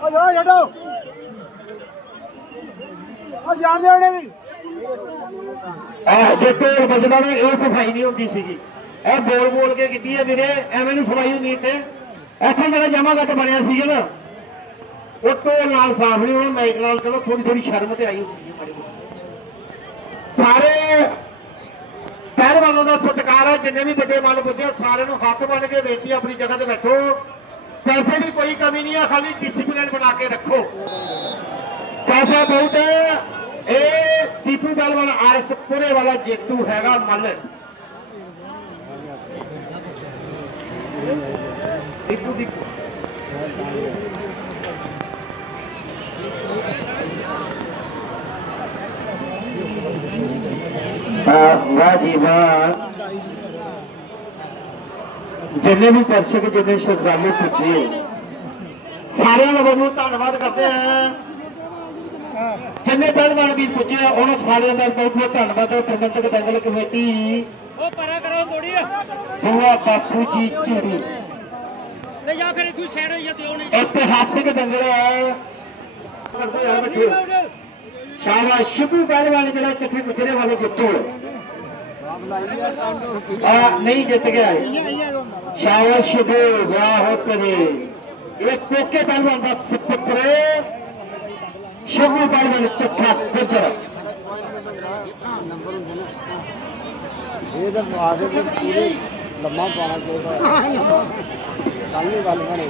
ਛੱਡੋ ਜਾਂਦੇ ਹੋਣੇ ਵੀ ਜੇ ਢੋਲ ਵੱਜਦਾ ਨਾ ਇਹ ਸਫਾਈ ਨਹੀਂ ਹੁੰਦੀ ਸੀਗੀ। ਇਹ ਬੋਲ ਕੇ ਕੀਤੀ ਹੈ ਵੀਰੇ, ਐਵੇਂ ਨਹੀਂ ਸਫਾਈ ਹੁੰਦੀ। ਤੇ ਇੱਥੇ ਜਿਹੜਾ ਜਮਾ ਘੱਟ ਬਣਿਆ ਸੀਗਾ ਨਾ ਉਹ ਢੋਲ ਨਾਲ ਸਾਫ਼ ਨਹੀਂ ਹੋਣਾ, ਮਾਈਕ ਨਾਲ ਚਲੋ ਥੋੜੀ ਸ਼ਰਮ ਤੇ ਆਈ ਹੁੰਦੀ ਹੈ। ਸਾਰੇ ਪਹਿਲਵਾਨਾਂ ਦਾ ਸਤਿਕਾਰ ਹੈ, ਜਿੰਨੇ ਵੀ ਵੱਡੇ ਮਨ ਬੁੱਝੇ ਸਾਰਿਆਂ ਨੂੰ ਹੱਥ ਬੰਨ ਕੇ ਬੇਨਤੀ ਆਪਣੀ ਜਗ੍ਹਾ ਤੇ ਬੈਠੋ। ਪੈਸੇ ਦੀ ਕੋਈ ਕਮੀ ਨਹੀਂ ਹੈ, ਖਾਲੀ ਡਿਸਿਪਲਿਨ ਬਣਾ ਕੇ ਰੱਖੋ। ਪੈਸਾ ਬਹੁਤ ਹੈ। ਇਹ ਟੀਪੂ ਪਹਿਲਵਾਨ ਆਰਐਸ ਪੁਰੇ ਵਾਲਾ ਜੇਤੂ ਹੈਗਾ ਮੱਲ ਟੀਪੂ ਦੀ ਵਾਹ ਜੀ ਵਾਹ। ਜਿੰਨੇ ਵੀ ਦਰਸ਼ਕ ਜਿੰਨੇ ਸ਼ਰਧਾਲੂ ਪੁੱਜੇ ਸਾਰਿਆਂ ਦਾ ਬਹੁਤ ਧੰਨਵਾਦ ਕਰਦੇ ਹਾਂ। ਜਿੰਨੇ ਪਹਿਲਵਾਨ ਵੀ ਪੁੱਜੇ ਉਹਨਾਂ ਸਾਰਿਆਂ ਦਾ ਬਹੁਤ ਬਹੁਤ ਧੰਨਵਾਦ। ਪ੍ਰਬੰਧਕ ਦੰਗਲ ਕਮੇਟੀ ਉਹ ਪਰਾ ਕਰੋ ਗੋੜੀ ਬੁਆ ਬਾਪੂ ਜੀ ਝੂਰੀ ਤੇ ਜਾਂ ਫਿਰ ਤੂੰ ਸਾਈਡ ਹੋਈ ਜਾਂਦੇ ਹੋਣੀ ਇਤਿਹਾਸਿਕ ਦੰਗਲ ਸ਼ਾਬਾਸ਼ ਸ਼ਿਬੂ ਪਹਿਲਵਾਨ ਜਿਹੜਾ ਚਿੱਠੀ ਗੁਜਰੇ ਵਾਲੇ ਜਿੱਤੂ ਨਹੀਂ ਜਿੱਤ ਗਿਆ। ਸ਼ਾਬਾਸ਼ ਸ਼ਿਬੂ ਵਾਹ ਕਰੇ। ਇਹ ਕੋਕੇ ਪਹਿਲਵਾਨ ਦਾ ਸੁਪੁੱਤਰ ਸ਼ਿਬੂ ਪਹਿਲਵਾਨ ਚਿੱਠਾ ਗੁਜਰ ਇਹ ਤਾਂ ਆਦੇ ਪੂਰੇ ਲੰਮਾ ਪਾਣਾ ਚਾਹੀਦਾ ਕੱਲ ਨੂੰ ਗੱਲ ਬਣੇ।